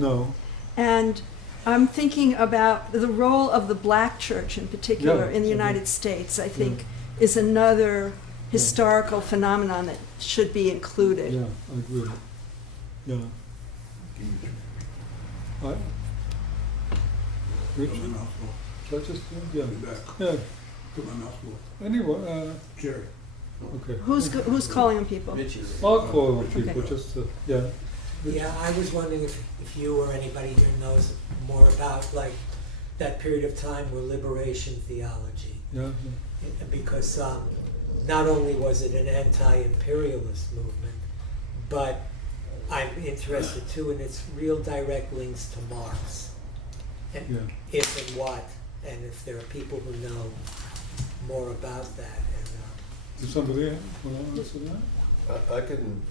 No. And I'm thinking about the role of the black church in particular Yeah, in the United States, I think, is another historical phenomenon that should be included. Yeah, I agree. Yeah. Richard? Should I just, yeah. Yeah. Put my mouth full. Anyway, Jerry. okay. Who's calling on people? I'll call on people, Okay. just to, yeah. Yeah, I was wondering if you or anybody here knows more about like that period of time where liberation theology, Yeah. because not only was it an anti-imperialist movement, but I'm interested too in its real direct links to Marx, and Yeah. if and what, and if there are people who know more about that. And Does somebody want to answer that? I can,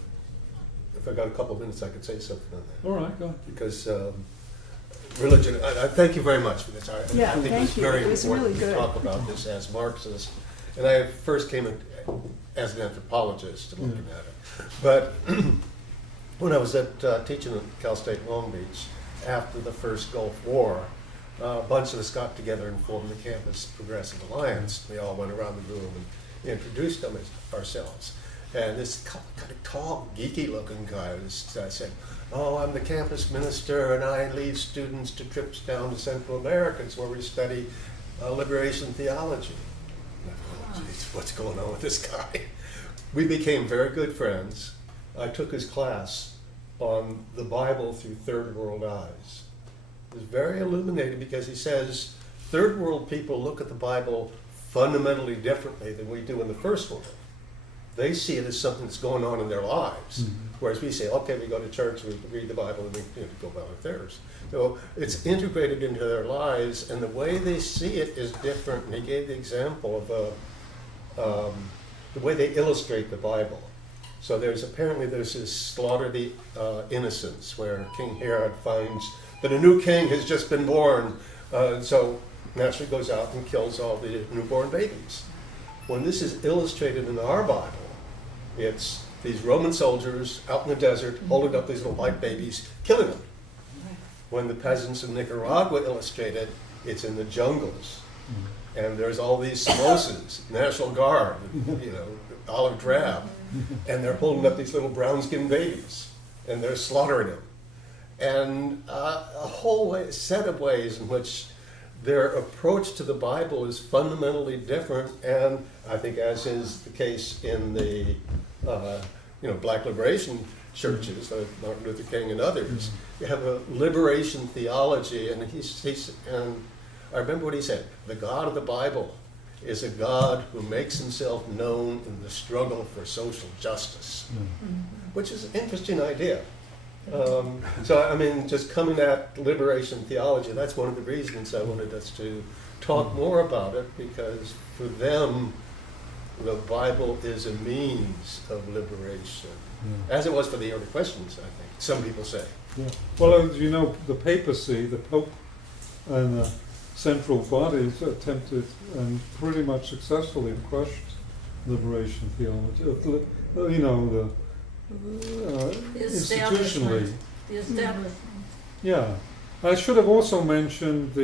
if I got a couple of minutes, I could say something on that. All right, go. Because religion, I thank you very much for this. I Yeah, think thank it's you. very It was important really to good. talk about this as Marxist. And I first came in as an anthropologist looking at it. But when I was teaching at Cal State Long Beach, after the first Gulf War, a bunch of us got together and formed the Campus Progressive Alliance. We all went around the room and introduced ourselves. And this kind of tall, geeky-looking guy said, "Oh, I'm the campus minister, and I lead students to trips down to Central America where we study liberation theology." And I thought, "Geez, what's going on with this guy?" We became very good friends. I took his class on the Bible through third world eyes. It was very illuminating because he says third world people look at the Bible fundamentally differently than we do in the first world. They see it as something that's going on in their lives, whereas we say, okay, we go to church, we read the Bible, and we go about our affairs. So it's integrated into their lives, and the way they see it is different. And he gave the example of the way they illustrate the Bible. So there's this slaughter of the innocents, where King Herod finds that a new king has just been born, so naturally goes out and kills all the newborn babies. When this is illustrated in our Bible, it's these Roman soldiers out in the desert holding up these little white babies, killing them. When the peasants in Nicaragua illustrate it, it's in the jungles. And there's all these samosas, National Guard, olive drab, and they're holding up these little brown-skinned babies, and they're slaughtering them. And a whole set of ways in which their approach to the Bible is fundamentally different, and I think, as is the case in the black liberation churches, like Martin Luther King and others, you have a liberation theology, and and I remember what he said: the God of the Bible is a God who makes himself known in the struggle for social justice, which is an interesting idea. So, I mean, just coming at liberation theology, that's one of the reasons I wanted us to talk more about it, because for them, the Bible is a means of liberation, as it was for the early Christians, I think, some people say. Yeah. Well, as you know, the papacy, the Pope, and the central bodies attempted and pretty much successfully crushed liberation theology. Institutionally. The establishment. Yeah. I should have also mentioned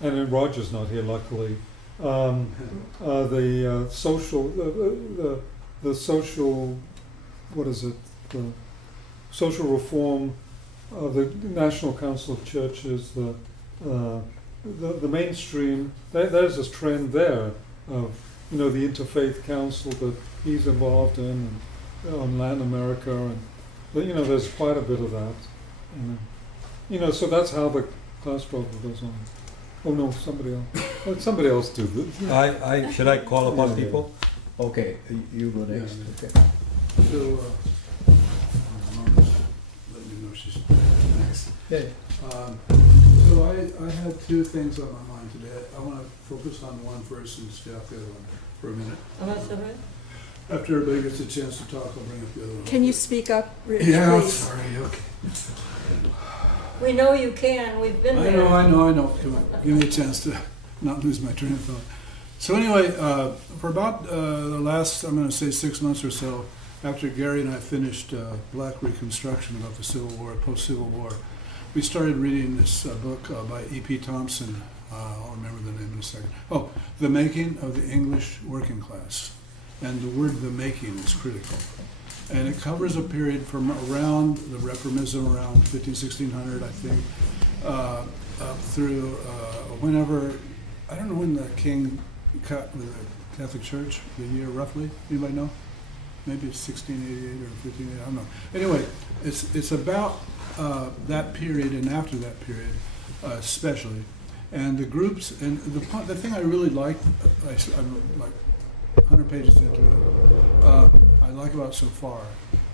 and Roger's not here, luckily, the social, what is it, the social reform of the National Council of Churches, the mainstream, there's this trend there of, the Interfaith Council that he's involved in, and on Latin America, and there's quite a bit of that. And, so that's how the class struggle goes on. Oh no, somebody else. Let somebody else do this. Should I call upon people? Okay, you go next. Yeah. Okay. So, Mama's letting me know she's next. Yeah. So I had two things on my mind today. I want to focus on one first and stay off the other one for a minute. Oh, that's all right. After everybody gets a chance to talk, I'll bring up the other one. Can you speak up, Rich, Yeah, please? sorry, okay. We know you can. We've been I there. know. Come on, give me a chance to not lose my train of thought. So anyway, for about the last, I'm going to say 6 months or so, after Gary and I finished Black Reconstruction about the Civil War, post-Civil War, we started reading this book by E.P. Thompson. I'll remember the name in a second. Oh, The Making of the English Working Class. And the word "the making" is critical. And it covers a period from around the Reformism, around 1600, I think, up through whenever, I don't know when the king cut with the Catholic Church, the year roughly. Anybody know? Maybe it's 1688 or 1588, I don't know. Anyway, it's about that period and after that period, especially. And the groups, and the thing I really liked, I'm like 100 pages into it, I like about so far,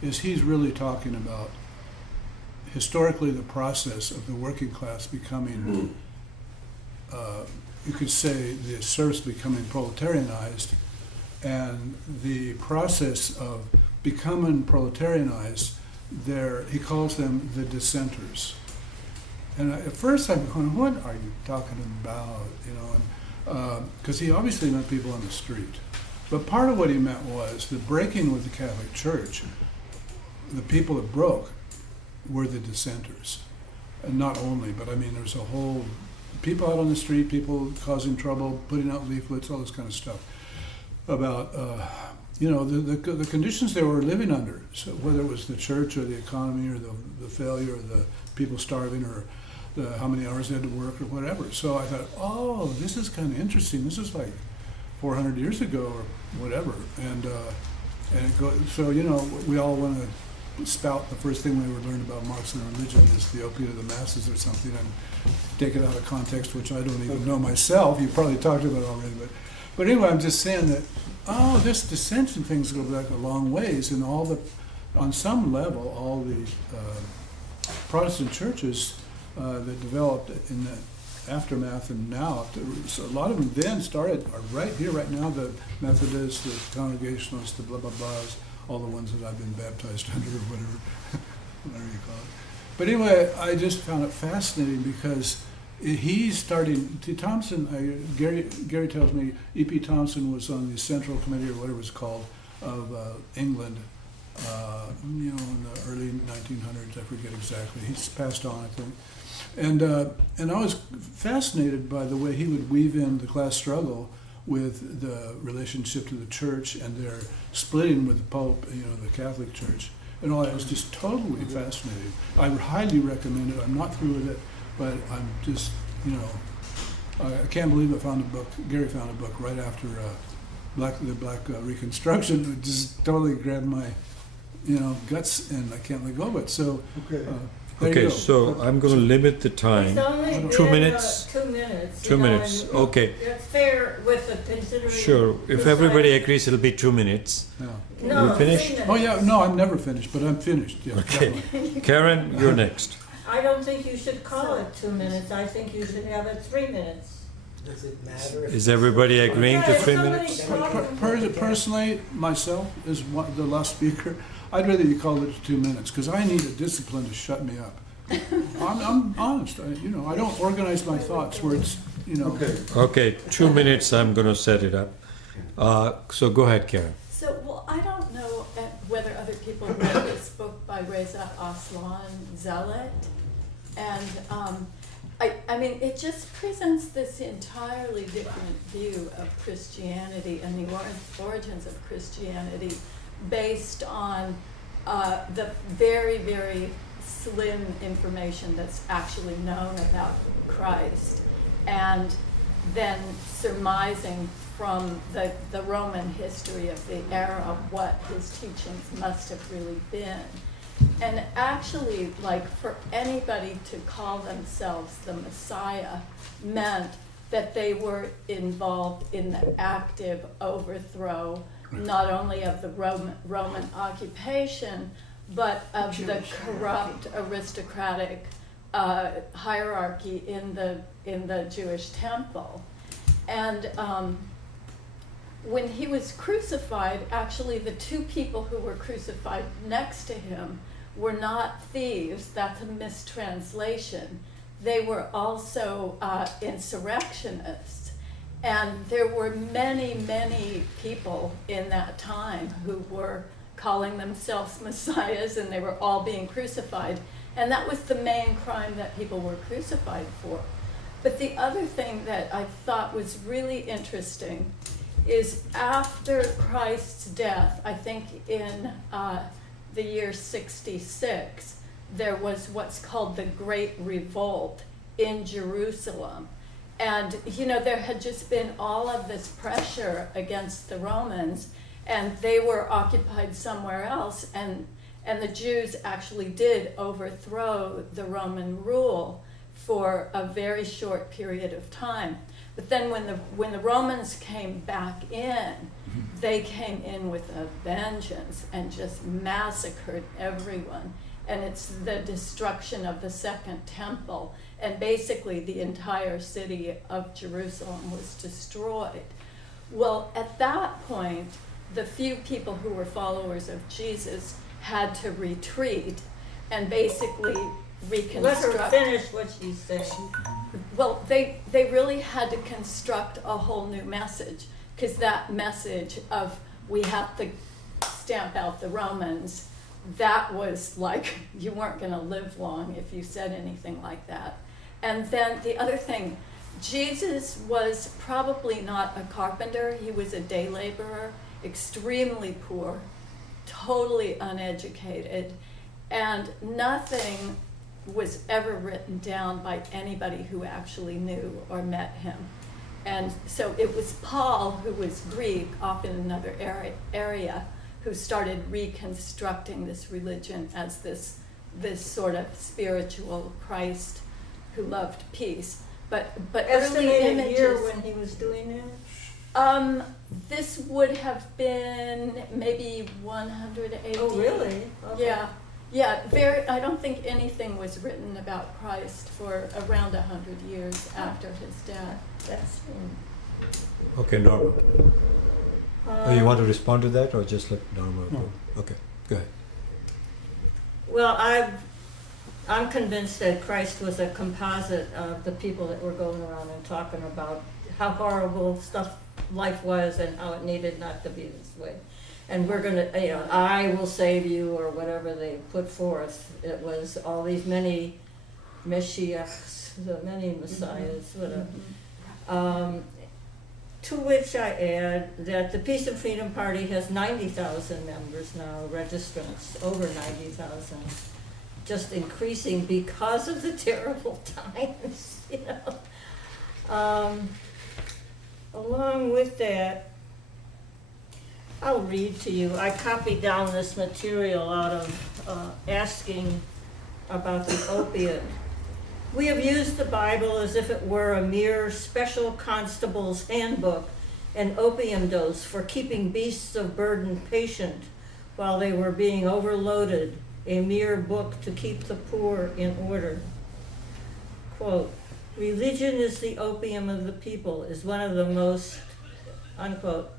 is he's really talking about historically the process of the working class becoming, you could say, the serfs becoming proletarianized, and the process of becoming proletarianized, he calls them the dissenters. And at first I'm going, what are you talking about? You know, because he obviously meant people on the street. But part of what he meant was the breaking with the Catholic Church, the people that broke were the dissenters. And not only, but I mean, there's a whole, people out on the street, people causing trouble, putting out leaflets, all this kind of stuff about, you know, the conditions they were living under. So whether it was the church or the economy or the failure or the people starving or how many hours they had to work or whatever. So I thought, oh, this is kind of interesting. This is like 400 years ago or whatever. And it goes, so, you know, we all want to spout the first thing we would learn about Marx and religion is the opiate of the masses or something, and take it out of context, which I don't even know myself. You probably talked about it already, but anyway, I'm just saying that, oh, this dissension things go back a long ways, and on some level, all the Protestant churches that developed in the aftermath and now, so a lot of them then started, are right here, right now, the Methodists, the Congregationalists, the blah, blah, blahs, all the ones that I've been baptized under or whatever you call it. But anyway, I just found it fascinating because he's starting, Thompson, Gary tells me E.P. Thompson was on the Central Committee or whatever it's called of England, you know, in the early 1900s, I forget exactly. He's passed on, I think. And I was fascinated by the way he would weave in the class struggle with the relationship to the church and their splitting with the Pope, you know, the Catholic Church. And all that was just totally fascinating. I would highly recommend it. I'm not through with it, but I'm just, you know, I can't believe I found a book, Gary found a book right after the Black Reconstruction. It just totally grabbed my, you know, guts, and I can't let go of it. So, Okay. Okay, so I'm going to limit the time. It's only 2 been, minutes? 2 minutes. 2 minutes, okay. It's fair with the considering. Sure, if everybody agrees, it'll be 2 minutes. yeah. No, You finished? 3 minutes. Oh yeah, no, I'm never finished, but I'm finished. Yeah, Okay. definitely. Karen, you're next. I don't think you should call it 2 minutes. I think you should have it 3 minutes. Does it matter? Is everybody agreeing to Yeah, 3 somebody's minutes? talking. Personally, myself, as the last speaker, I'd rather you call it 2 minutes because I need a discipline to shut me up. I'm honest. You know, I don't organize my thoughts where it's, you know. Okay. Okay, 2 minutes, I'm going to set it up. So go ahead, Karen. So, well, I don't know whether other people read this book by Reza Aslan Zealot, and I mean, it just presents this entirely different view of Christianity and the origins of Christianity based on the very, very slim information that's actually known about Christ, and then surmising from the Roman history of the era what his teachings must have really been. And actually, like, for anybody to call themselves the Messiah meant that they were involved in the active overthrow not only of the Roman occupation, but of the corrupt aristocratic hierarchy in the Jewish temple. And when he was crucified, actually the two people who were crucified next to him were not thieves. That's a mistranslation. They were also insurrectionists. And there were many, many people in that time who were calling themselves messiahs, and they were all being crucified. And that was the main crime that people were crucified for. But the other thing that I thought was really interesting is after Christ's death, I think in the year 66, there was what's called the Great Revolt in Jerusalem. And, you know, there had just been all of this pressure against the Romans, and they were occupied somewhere else, and the Jews actually did overthrow the Roman rule for a very short period of time. But then when the Romans came back in, they came in with a vengeance and just massacred everyone. And it's the destruction of the Second Temple. And basically the entire city of Jerusalem was destroyed. Well, at that point, the few people who were followers of Jesus had to retreat and basically reconstruct. Let her finish what she's saying. Well, they really had to construct a whole new message, because that message of we have to stamp out the Romans, that was like, you weren't going to live long if you said anything like that. And then the other thing, Jesus was probably not a carpenter. He was a day laborer, extremely poor, totally uneducated, and nothing was ever written down by anybody who actually knew or met him. And so it was Paul, who was Greek, off in another area, who started reconstructing this religion as this sort of spiritual Christ who loved peace. But early Estimated images, year when he was doing it? this would have been maybe 100 AD. Oh, really? Okay. Yeah. Yeah, I don't think anything was written about Christ for around 100 years after his death. That's Okay, Norma. You want to respond to that, or just let Norma go? Okay, go ahead. Well, I'm convinced that Christ was a composite of the people that were going around and talking about how horrible stuff life was and how it needed not to be this way. And we're going to, I will save you, or whatever they put forth. It was all these many Meshiachs, the many Messiahs, whatever. To which I add that the Peace and Freedom Party has 90,000 members now, registrants, over 90,000, just increasing because of the terrible times, Along with that, I'll read to you. I copied down this material out of asking about the opiate. We have used the Bible as if it were a mere special constable's handbook, an opium dose for keeping beasts of burden patient while they were being overloaded, a mere book to keep the poor in order. Quote, religion is the opium of the people is one of the most, unquote,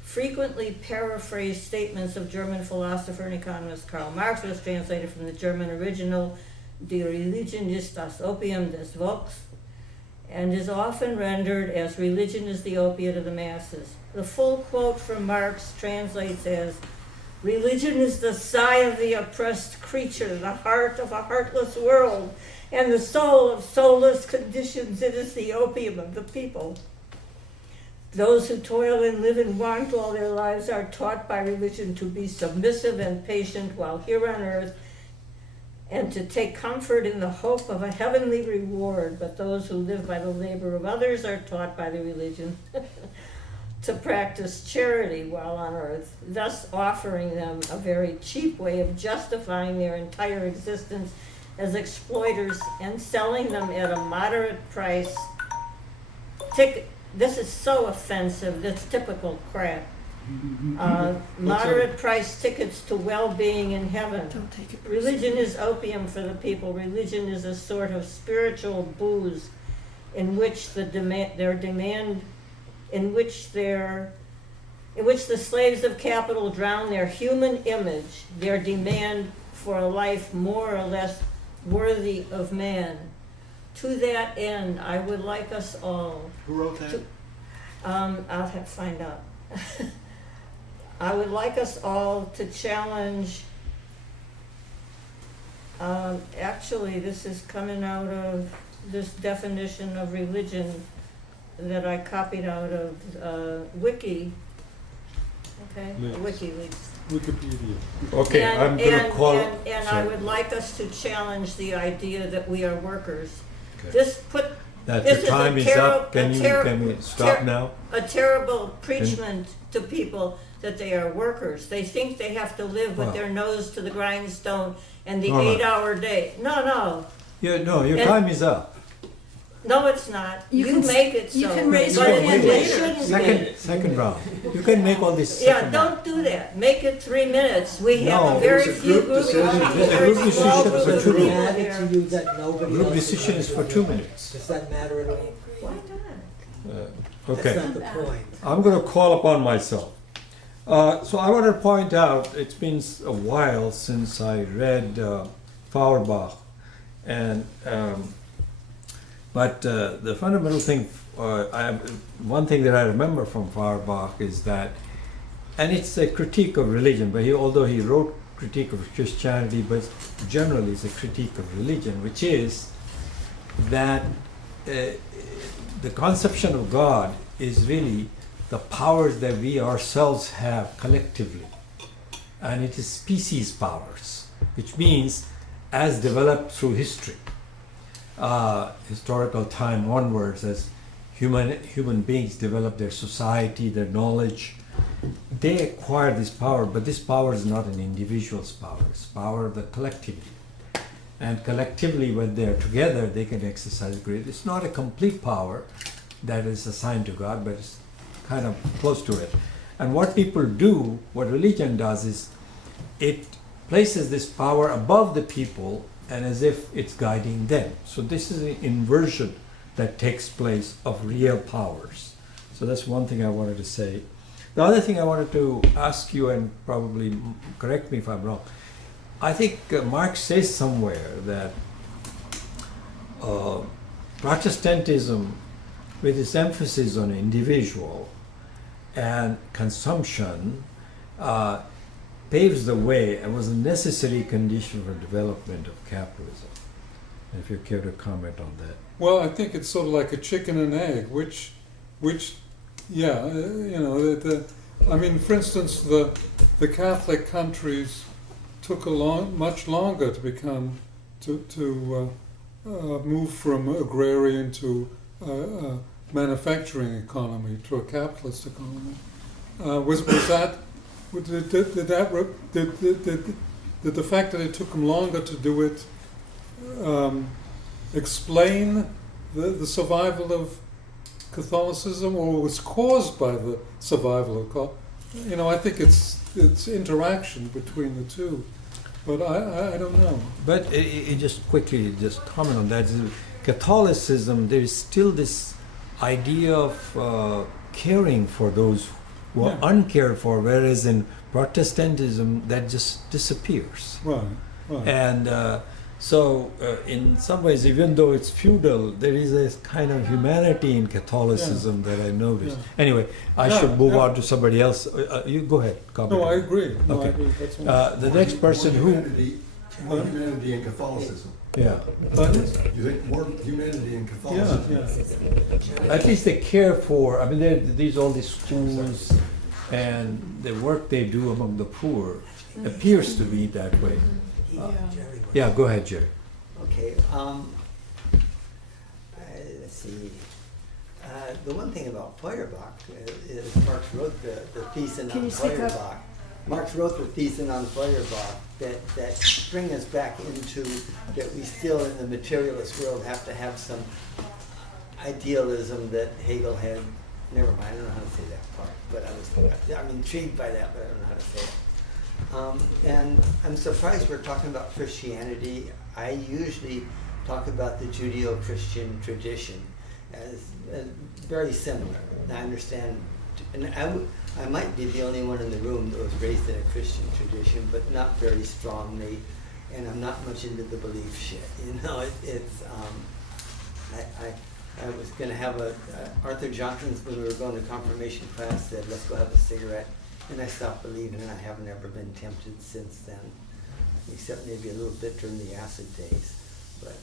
frequently paraphrased statements of German philosopher and economist Karl Marx, was translated from the German original, Die Religion ist das Opium des Volks, and is often rendered as religion is the opiate of the masses. The full quote from Marx translates as, religion is the sigh of the oppressed creature, the heart of a heartless world, and the soul of soulless conditions. It is the opium of the people. Those who toil and live in want all their lives are taught by religion to be submissive and patient while here on earth, and to take comfort in the hope of a heavenly reward. But those who live by the labor of others are taught by the religion to practice charity while on earth, thus offering them a very cheap way of justifying their entire existence as exploiters and selling them at a moderate price. This is so offensive, that's typical crap. Moderate price tickets to well-being in heaven. Don't take it personally. Religion is opium for the people. Religion is a sort of spiritual booze in which the slaves of capital drown their human image, their demand for a life more or less worthy of man. To that end, I would like us all. Who wrote that? I'll have to find out. I would like us all to challenge Actually, this is coming out of this definition of religion that I copied out of Wiki. Okay, Yes. WikiLeaks. Wikipedia. Okay, I'm gonna call. And I sorry. would like us to challenge the idea that we are workers. Okay. This put That this the is a time is terri- up. Can a you terri- can we stop ter- now? a terrible preachment to people that they are workers. They think they have to live with Wow. their nose to the grindstone and the Norma. 8-hour day. No. Yeah, no, your And- time is up. No, it's not. You You can s- make it so. you can raise but your it- hand it later. shouldn't be. Second round. You can make all this. Yeah, second round. don't do that. Make it 3 minutes. We have No, a very it was a few group groups. decision. It's a group decision for Does 2 it minutes. matter to you that nobody Group else decision is for 2 minutes. Does that matter at all? Why not? Okay. That's not the point. I'm going to call upon myself. So I want to point out, it's been a while since I read Feuerbach, and but the fundamental thing, one thing that I remember from Feuerbach is that, and it's a critique of religion. But although he wrote critique of Christianity, but generally it's a critique of religion, which is that the conception of God is really the powers that we ourselves have collectively. And it is species powers, which means as developed through history, historical time onwards, as human beings develop their society, their knowledge, they acquire this power, but this power is not an individual's power, it's power of the collectivity. And collectively, when they're together, they can exercise great. It's not a complete power that is assigned to God, but it's kind of close to it. And what people do, what religion does, is it places this power above the people and as if it's guiding them. So this is an inversion that takes place of real powers. So that's one thing I wanted to say. The other thing I wanted to ask you, and probably correct me if I'm wrong, I think Marx says somewhere that Protestantism, with its emphasis on individual and consumption, paves the way and was a necessary condition for development of capitalism. If you care to comment on that. Well, I think it's sort of like a chicken and egg, which, yeah, you know, I mean, for instance, the Catholic countries took much longer to become, to move from agrarian to manufacturing economy to a capitalist economy. Did the fact that it took them longer to do it explain the survival of Catholicism, or was caused by the survival of you know, I think it's interaction between the two, but I don't know. But just quickly, just comment on that. Catholicism, there is still this idea of caring for those who are uncared for, whereas in Protestantism, that just disappears. Right. And so, in some ways, even though it's feudal, there is a kind of humanity in Catholicism that I noticed. Yeah. Anyway, I should move on to somebody else. You go ahead. Comment. No, I agree. No, Okay. I agree. That's all. The next person who, More humanity in Catholicism. yeah, You think more humanity in Catholicism? Yeah. at least they care for. I mean, these all these schools and the work they do among the poor appears to be that way. Yeah, go ahead, Jerry. Okay, let's see. The one thing about Feuerbach is Marx wrote the thesis Can on you speak up? Feuerbach. Marx wrote the thesis on Feuerbach that bring us back into that we still in the materialist world have to have some idealism that Hegel had. Never mind, I don't know how to say that part, but I'm intrigued by that, but I don't know how to say it. And I'm surprised we're talking about Christianity. I usually talk about the Judeo-Christian tradition as very similar. I understand, and I might be the only one in the room that was raised in a Christian tradition, but not very strongly, and I'm not much into the belief shit. You know, I was going to have Arthur Johnson's, when we were going to confirmation class, said, let's go have a cigarette. And I stopped believing, and I haven't ever been tempted since then. except maybe a little bit during the acid days. But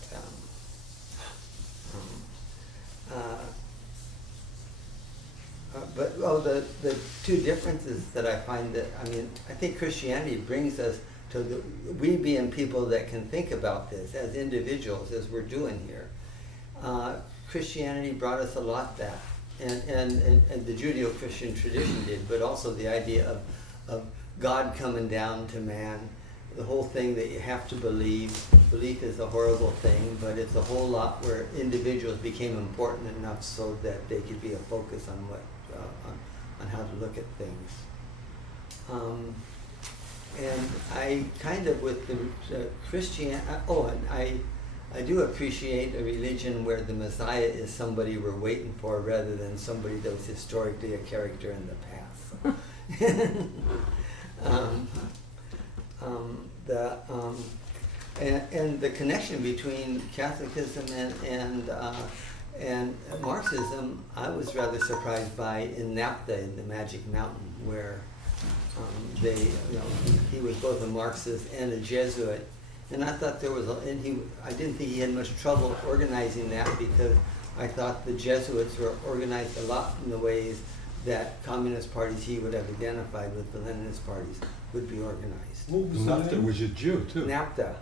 the two differences that I find that, I mean, I think Christianity brings us to we being people that can think about this as individuals, as we're doing here. Christianity brought us a lot back, and the Judeo-Christian tradition did, but also the idea of God coming down to man, the whole thing that you have to believe. Belief is a horrible thing, but it's a whole lot where individuals became important enough so that they could be a focus on what on how to look at things. And I kind of with the Christian. And I do appreciate a religion where the Messiah is somebody we're waiting for rather than somebody that was historically a character in the past. And the connection between Catholicism and Marxism, I was rather surprised by in NAPTA, in the Magic Mountain, where he was both a Marxist and a Jesuit. And I thought there was, I didn't think he had much trouble organizing that, because I thought the Jesuits were organized a lot in the ways that communist parties he would have identified with, the Leninist parties, would be organized. What was the NAFTA name? was a Jew, too. NAPTA.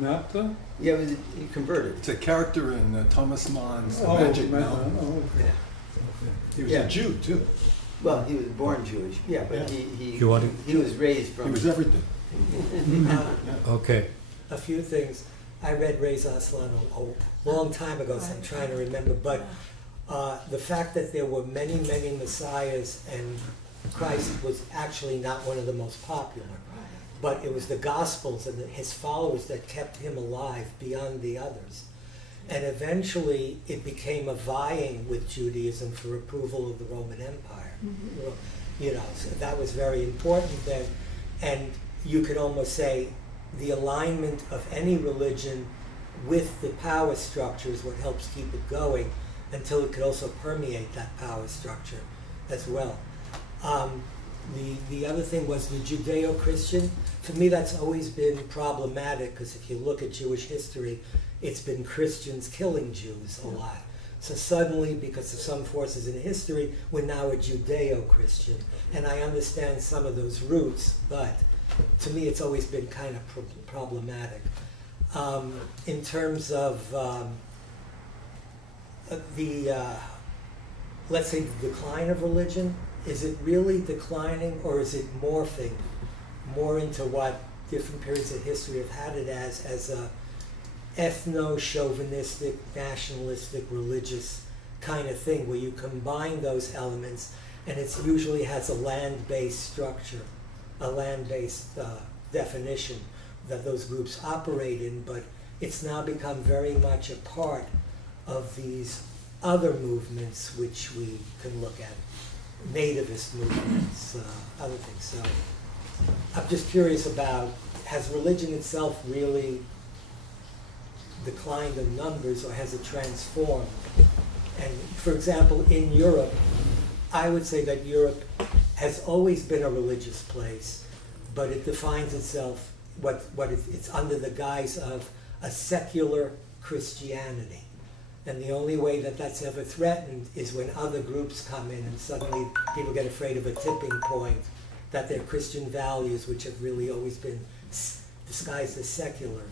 NAPTA? Yeah, he converted. It's a character in Thomas Mann's The Oh, Magic man, Mountain. oh, okay. He was Yeah. a Jew, too. Well, he was born Jewish, yeah, but Yeah. he was raised from. He was everything. Okay. A few things. I read Reza Aslan a long time ago, so I'm trying to remember, but the fact that there were many, many messiahs and Christ was actually not one of the most popular. But it was the Gospels and his followers that kept him alive beyond the others. And eventually it became a vying with Judaism for approval of the Roman Empire. You know, so that was very important then. And you could almost say the alignment of any religion with the power structure is what helps keep it going, until it could also permeate that power structure as well. The other thing was the Judeo-Christian. For me, that's always been problematic, because if you look at Jewish history, it's been Christians killing Jews a lot. So suddenly, because of some forces in history, we're now a Judeo-Christian. And I understand some of those roots, but to me, it's always been kind of problematic. In terms of let's say, the decline of religion, is it really declining, or is it morphing more into what different periods of history have had it as a ethno-chauvinistic, nationalistic, religious kind of thing, where you combine those elements, and it usually has a land-based structure, a land-based definition that those groups operate in, but it's now become very much a part of these other movements which we can look at, nativist movements, other things. So I'm just curious about, has religion itself really declined in numbers, or has it transformed? And for example, in Europe, I would say that Europe has always been a religious place, but it defines itself, it's under the guise of a secular Christianity. And the only way that that's ever threatened is when other groups come in and suddenly people get afraid of a tipping point, that their Christian values, which have really always been disguised as secular,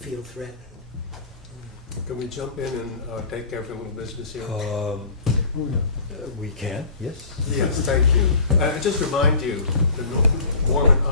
feel threatened. Can we jump in and take care of a little business here? We can, yes. Yes, thank you. Just remind you, the Mormon